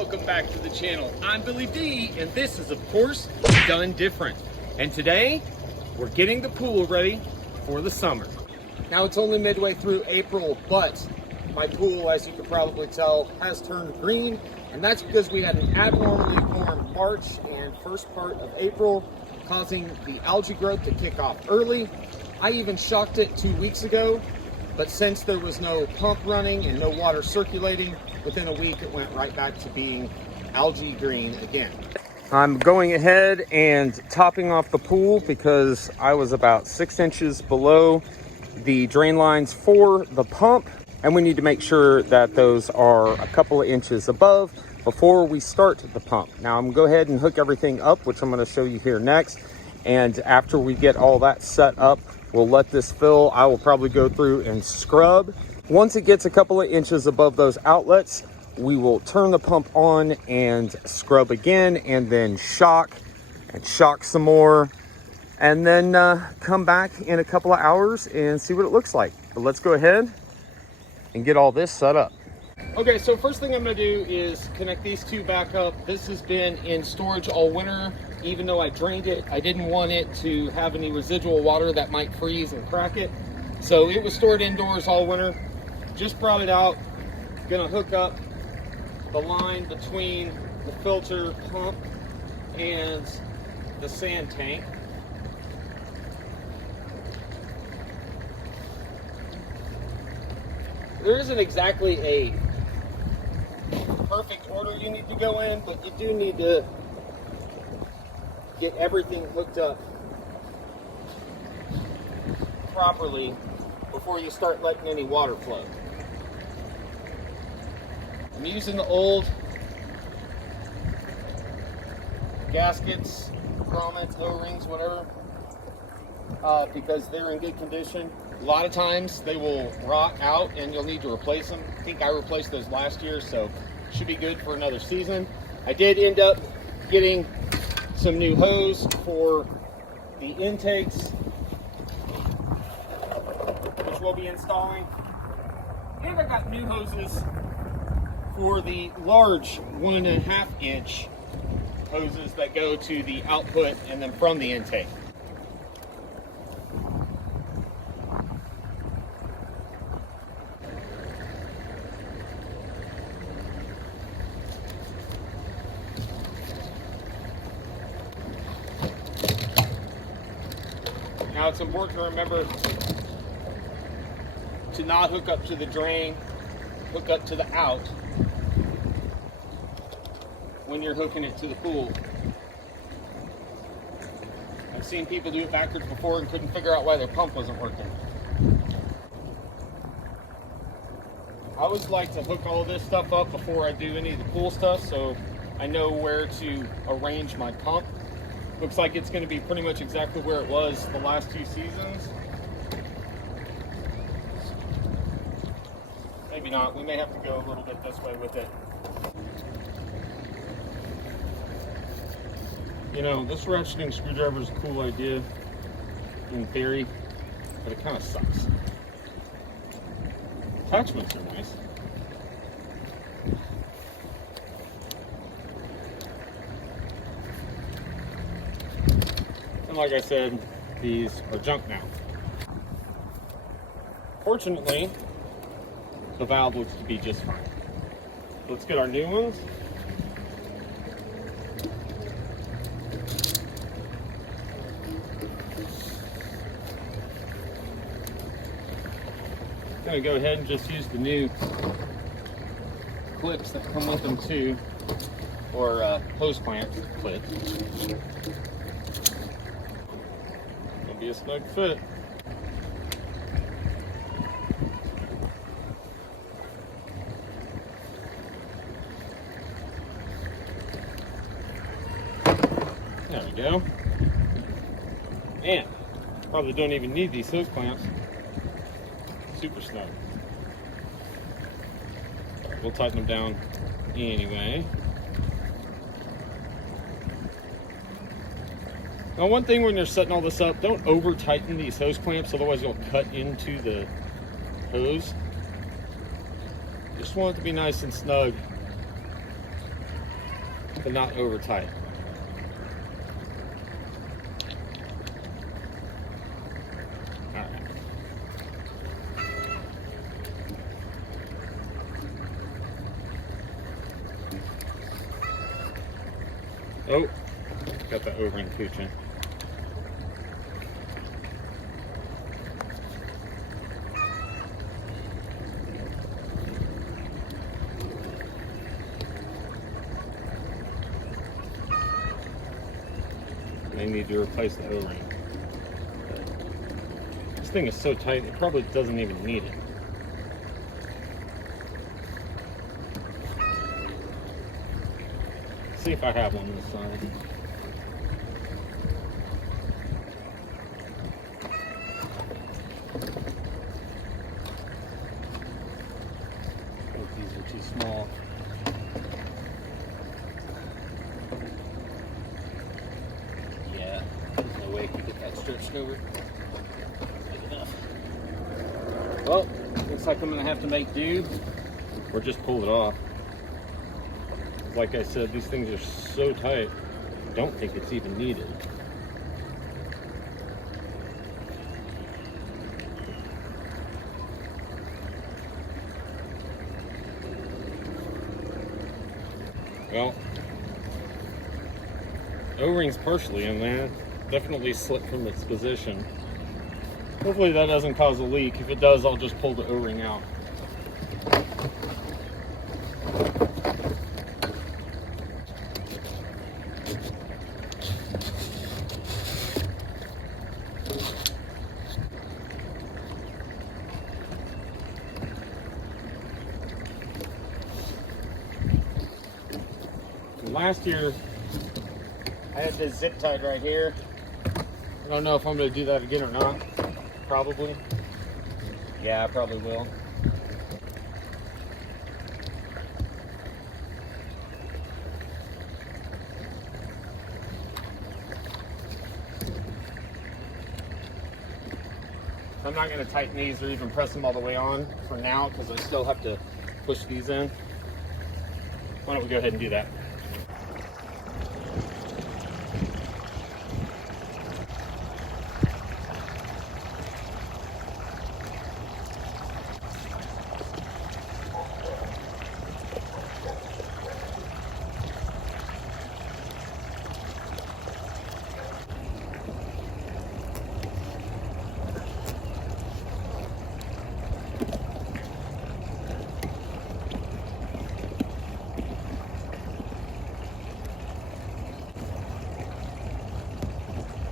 welcome back to the channel. I'm Billy D, and this is, of course, Done Different. And today, we're getting the pool ready for the summer. Now, it's only midway through April, but my pool, as you can probably tell, has turned green, and that's because we had an abnormally warm March and first part of April, causing the algae growth to kick off early. I even shocked it 2 weeks ago, but since there was no pump running and no water circulating, within a week it went right back to being algae green again. I'm going ahead and topping off the pool because I was about 6 inches below the drain lines for the pump, and we need to make sure that those are a couple of inches above before we start the pump. Now I'm gonna go ahead and hook everything up, which I'm going to show you here next, and after we get all that set up, we'll let this fill. I will probably go through and scrub. Once it gets a couple of inches above those outlets, we will turn the pump on and scrub again, and then shock some more, and then come back in a couple of hours and see what it looks like. But let's go ahead and get all this set up. Okay, so first thing I'm gonna do is connect these two back up. This has been in storage all winter. Even though I drained it, I didn't want it to have any residual water that might freeze and crack it. So it was stored indoors all winter. Just brought it out. Gonna hook up the line between the filter pump and the sand tank. There isn't exactly a perfect order you need to go in, but you do need to get everything hooked up properly before you start letting any water flow. I'm using the old gaskets, grommets, O-rings, whatever, because they're in good condition. A lot of times they will rot out and you'll need to replace them. I think I replaced those last year, so should be good for another season. I did end up getting some new hose for the intakes, which we'll be installing. And I got new hoses for the large 1.5 inch hoses that go to the output and then from the intake. Now it's important to remember to not hook up to the drain, hook up to the out when you're hooking it to the pool. I've seen people do it backwards before and couldn't figure out why their pump wasn't working. I always like to hook all this stuff up before I do any of the pool stuff, so I know where to arrange my pump. Looks like it's going to be pretty much exactly where it was the last 2 seasons. Maybe not. We may have to go a little bit this way with it. You know, this ratcheting screwdriver is a cool idea in theory, but it kind of sucks. Attachments are nice. And like I said, these are junk now. Fortunately, the valve looks to be just fine. Let's get our new ones. I'm gonna go ahead and just use the new clips that come with them too, or hose clamp clip. Be a snug fit. There we go. And probably don't even need these hose clamps. Super snug. We'll tighten them down anyway. Now, one thing when you're setting all this up, don't over tighten these hose clamps, otherwise you'll cut into the hose. Just want it to be nice and snug. but not over tight. All right. Oh, got the O-ring cooching. They need to replace the O-ring. This thing is so tight, it probably doesn't even need it. See if I have one this side. Oh, these are too small. Yeah, there's no way I can get that stretched over. Good enough. Well, looks like I'm gonna have to make do or just pull it off. Like I said, these things are so tight, I don't think it's even needed. Well, O-ring's partially in there. Definitely slipped from its position. Hopefully that doesn't cause a leak. If it does, I'll just pull the O-ring out. Last year, I had this zip tied right here. I don't know if I'm going to do that again or not. Probably. Yeah, I probably will. I'm not going to tighten these or even press them all the way on for now because I still have to push these in. Why don't we go ahead and do that?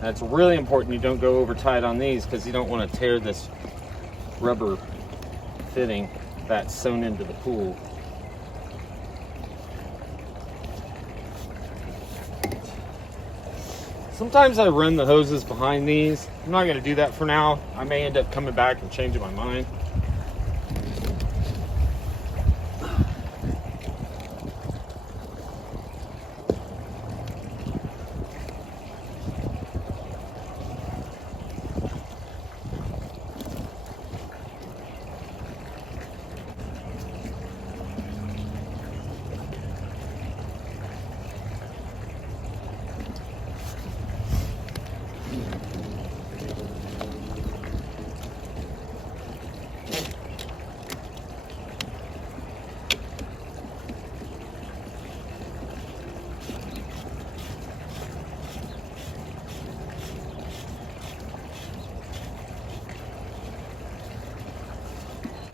That's really important you don't go over tight on these because you don't want to tear this rubber fitting that's sewn into the pool. Sometimes I run the hoses behind these. I'm not going to do that for now. I may end up coming back and changing my mind.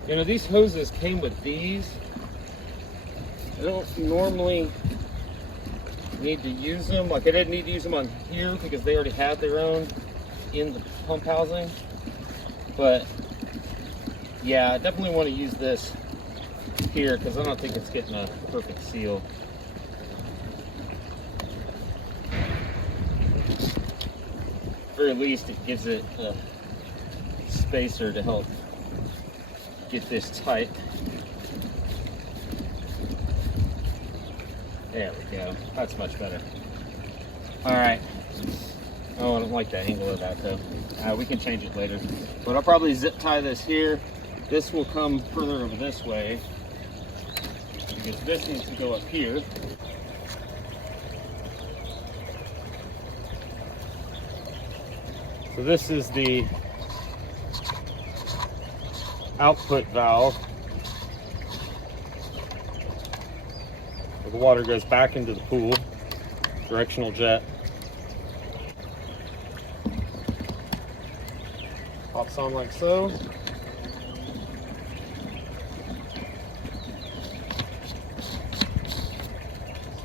You know, these hoses came with these. I don't normally need to use them. Like I didn't need to use them on here because they already had their own in the pump housing. But yeah, I definitely want to use this here because I don't think it's getting a perfect seal. At the very least, it gives it a spacer to help get this tight. There we go. That's much better. All right. Oh, I don't like the angle of that though. We can change it later. But I'll probably zip tie this here. This will come further over this way because this needs to go up here. So this is the output valve. The water goes back into the pool, directional jet. Pops on like so.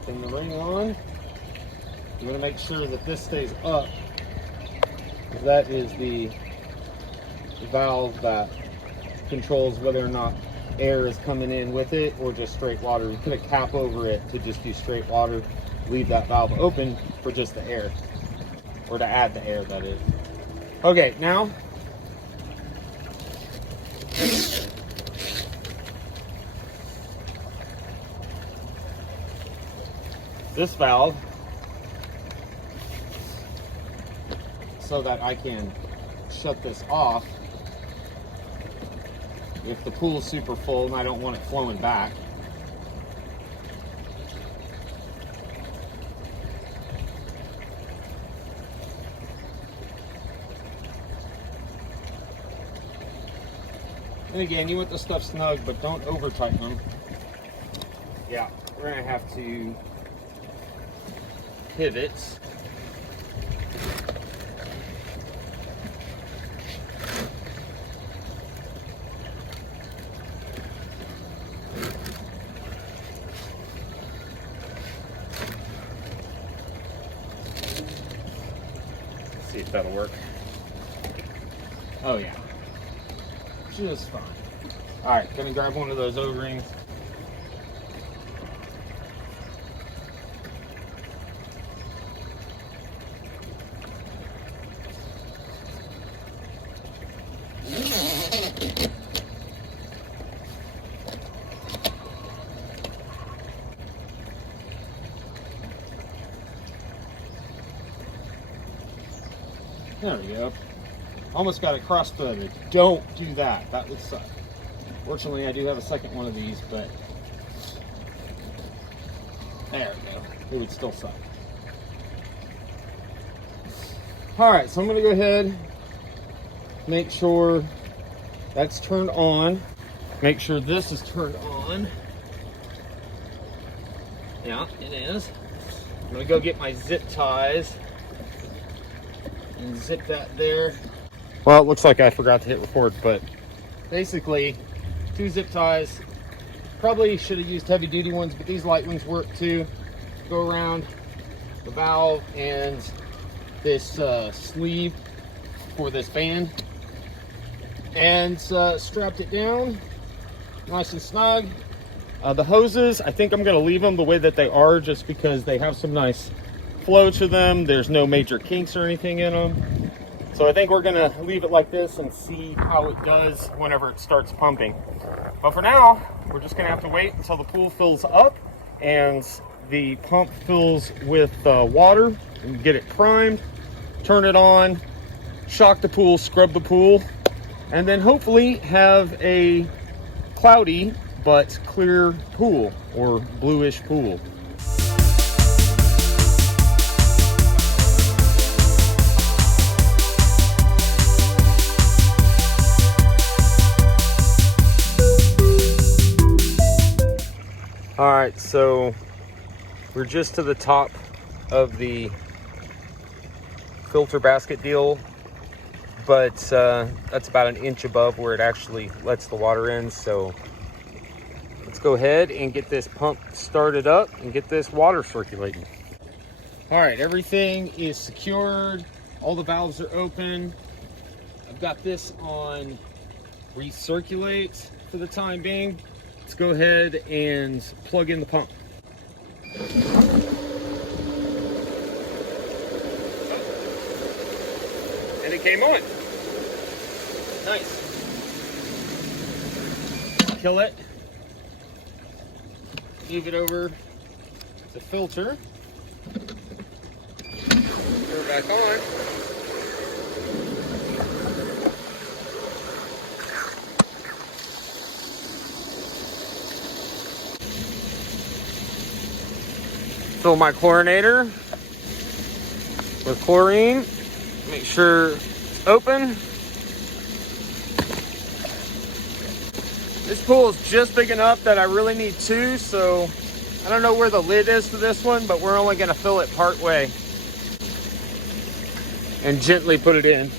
Spin the ring on. You want to make sure that this stays up, because that is the valve that controls whether or not air is coming in with it or just straight water. You put a cap over it to just do straight water, leave that valve open for just the air, or to add the air, that is. Okay, now this valve, so that I can shut this off if the pool is super full and I don't want it flowing back. And again, you want the stuff snug, but don't over tighten them. Yeah, we're gonna have to pivot. See if that'll work. Oh yeah, just fine. All right, gonna grab one of those O-rings. There we go. Almost got it cross-threaded. Don't do that. That would suck. Fortunately, I do have a second one of these, but there we go. It would still suck. All right, so I'm going to go ahead, make sure that's turned on. Make sure this is turned on. Yeah, it is. I'm going to go get my zip ties and zip that there. Well, it looks like I forgot to hit record, but basically 2 zip ties. Probably should have used heavy duty ones, but these light ones work too. Go around the valve and this sleeve for this band, and strapped it down nice and snug. The hoses, I think I'm going to leave them the way that they are, just because they have some nice flow to them. There's no major kinks or anything in them. So I think we're going to leave it like this and see how it does whenever it starts pumping. But for now, we're just going to have to wait until the pool fills up and the pump fills with water, and get it primed, turn it on, shock the pool, scrub the pool, and then hopefully have a cloudy but clear pool, or bluish pool. All right, so we're just to the top of the filter basket deal, but that's about an inch above where it actually lets the water in. So let's go ahead and get this pump started up and get this water circulating. All right, everything is secured. All the valves are open. I've got this on recirculate for the time being. Let's go ahead and plug in the pump. And it came on. Nice. Kill it. Move it over to filter. Turn it back on. Fill my chlorinator with chlorine. Make sure open. This pool is just big enough that I really need two, so I don't know where the lid is for this one, but we're only gonna fill it part way and gently put it in.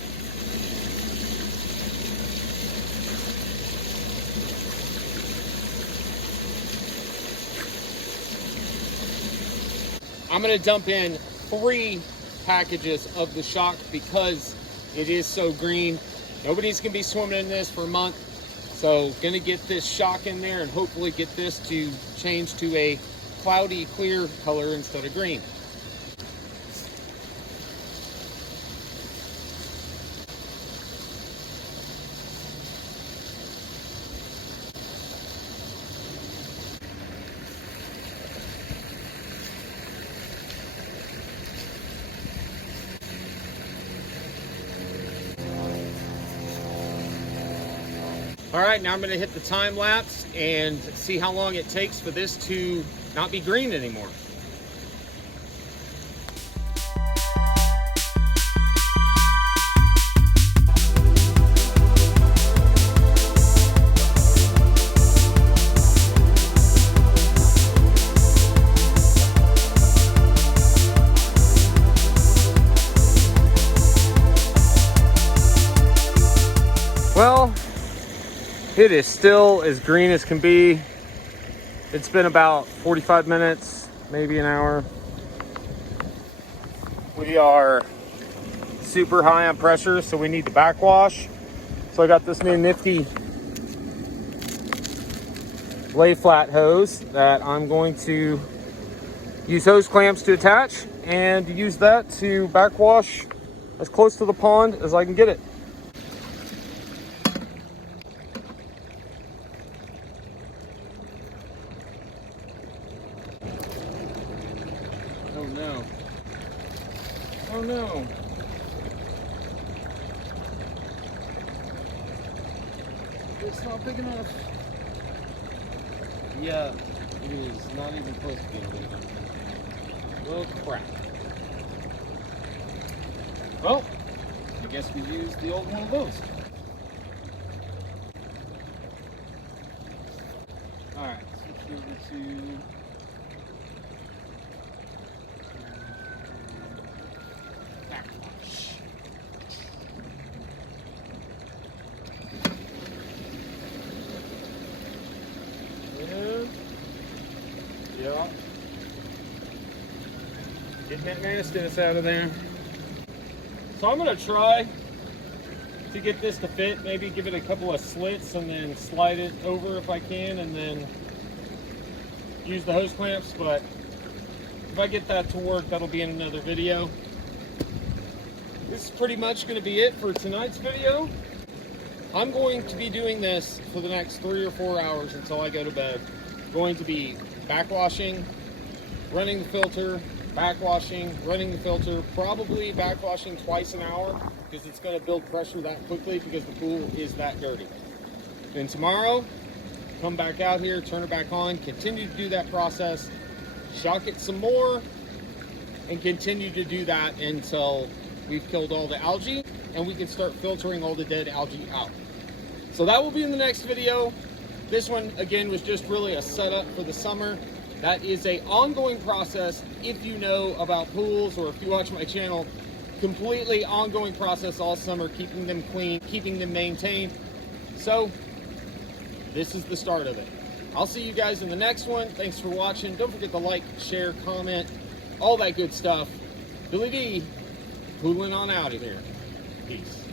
I'm gonna dump in 3 packages of the shock because it is so green. Nobody's gonna be swimming in this for a month. So gonna get this shock in there and hopefully get this to change to a cloudy, clear color instead of green. All right, now I'm gonna hit the time lapse and see how long it takes for this to not be green anymore. Well, it is still as green as can be. It's been about 45 minutes, maybe an hour. We are super high on pressure, so we need to backwash. So I got this new nifty lay flat hose that I'm going to use hose clamps to attach and use that to backwash as close to the pond as I can get it. Oh no. Oh no. It's not big enough. Yeah, it is not even close to being big enough. Well, crap. Well, I guess we used the old one of those. Alright, switch over to backwash. Yeah. Getting that nastiness out of there. So I'm gonna try to get this to fit, maybe give it a couple of slits and then slide it over if I can, and then use the hose clamps. But if I get that to work, that'll be in another video. This is pretty much going to be it for tonight's video. I'm going to be doing this for the next 3 or 4 hours until I go to bed. Going to be backwashing, running the filter, backwashing, running the filter, probably backwashing twice an hour because it's going to build pressure that quickly because the pool is that dirty. Then tomorrow, come back out here, turn it back on, continue to do that process, shock it some more, and continue to do that until we've killed all the algae and we can start filtering all the dead algae out. So that will be in the next video. This one, again, was just really a setup for the summer. That is an ongoing process. If you know about pools or if you watch my channel, completely ongoing process all summer, keeping them clean, keeping them maintained. So this is the start of it. I'll see you guys in the next one. Thanks for watching. Don't forget to like, share, comment, all that good stuff. Billy D, pooling on out of here. Peace.